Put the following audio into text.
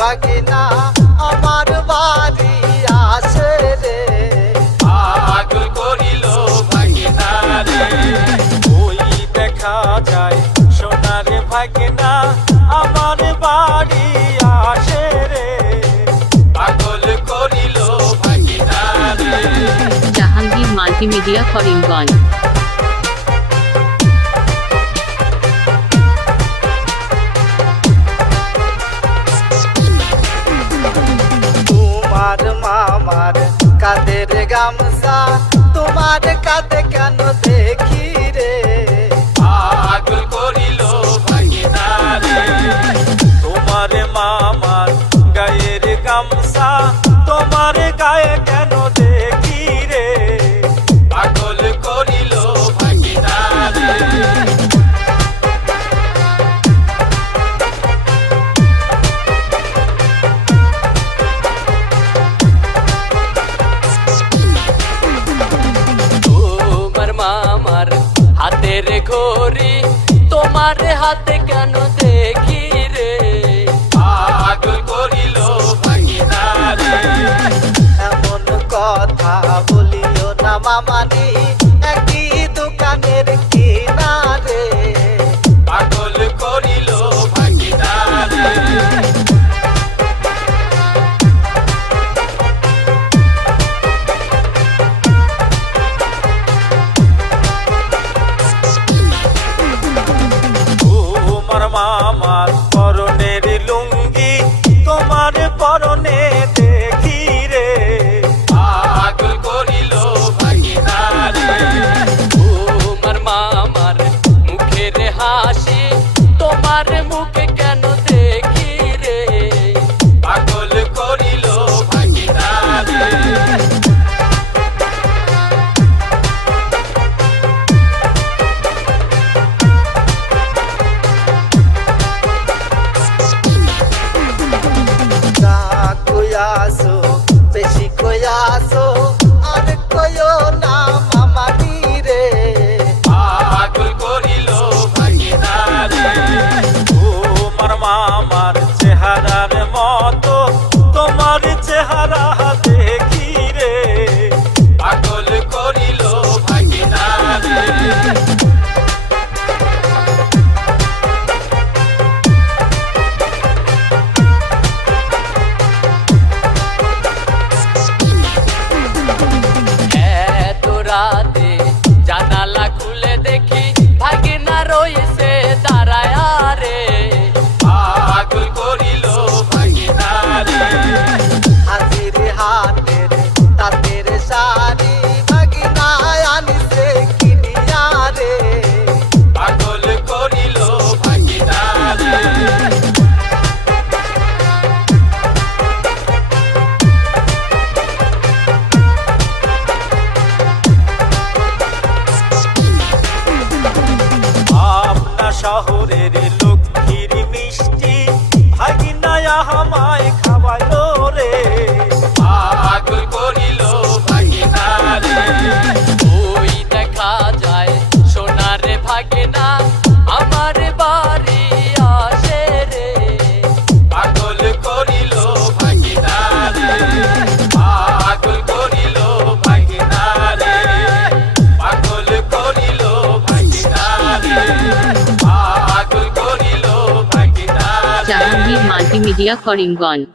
ভাগিনা আমার বাড়ি আসে রে। পাগল করিল ভাগিনা রে, ওই দেখা যায় সোনার ভাগিনা আমার বাড়ি আসে রে। পাগল করিল ভাগিনা রে। জাহাঙ্গীর মাল্টিমিডিয়া করিমগঞ্জ। তোমার মামার কাদের গামছা তোমার কাঁধে কেন দেখি রে। পাগল করিল ভাগিনা রে, তোমার মামার গায়ের গামছা তোমার গায়ে কেন দেখি রে। পাগল করিল ভাগিনা রে। তোমার মামার হাতের ঘড়ি তোমার হাতে কেন দেখি রে। পাগল করিল ভাগিনা রে। এমন কথা বলিও না মামানি একই দোকানের কিনারে। পাগল করিল ভাগিনা রে। তোমার মামার পরনের লুঙ্গি তোমার পরনে দেখি রে। পাগল করিল ভাগিনা রে। তোমার মামার মুখের হাসি তোমার মুখে কেন দেখি রে। পাগল করিল ভাগিনা রে। কয়াসো বেশি কয়াসো আর কয়ো না মামানি রে। পাগল করিল ভাগিনা রে। তোমার মামার চেহারার মতো তোমার চেহারা দেখি রে। পাগল করিল ভাগিনা রে। এত রাতে জানালা খুলে দেখি ভাগিনা রয়েছে দাঁড়ায় রে। পাগল করিল ভাগিনা রে। হাজির হাতের তাঁতের শাড়ি ভাগিনা আনিছে কিনিয়া রে। পাগল করিল ভাগিনা রে। আপনা শহরের লক্ষ্মীর মিষ্টি ভাগিনায়া আমায় খাওয়ালো রে। পাগল করিল ভাগিনা রে। ওই দেখা যায় সোনার ভাগিনা আমার বাড়ি আসে রে। পাগল করিল ভাগিনা রে। পাগল করিল ভাগিনা রে। পাগল করিল ভাগিনা রে। পাগল করিল ভাগিনা রে। জাহাঙ্গীর মাল্টিমিডিয়া করিমগঞ্জ।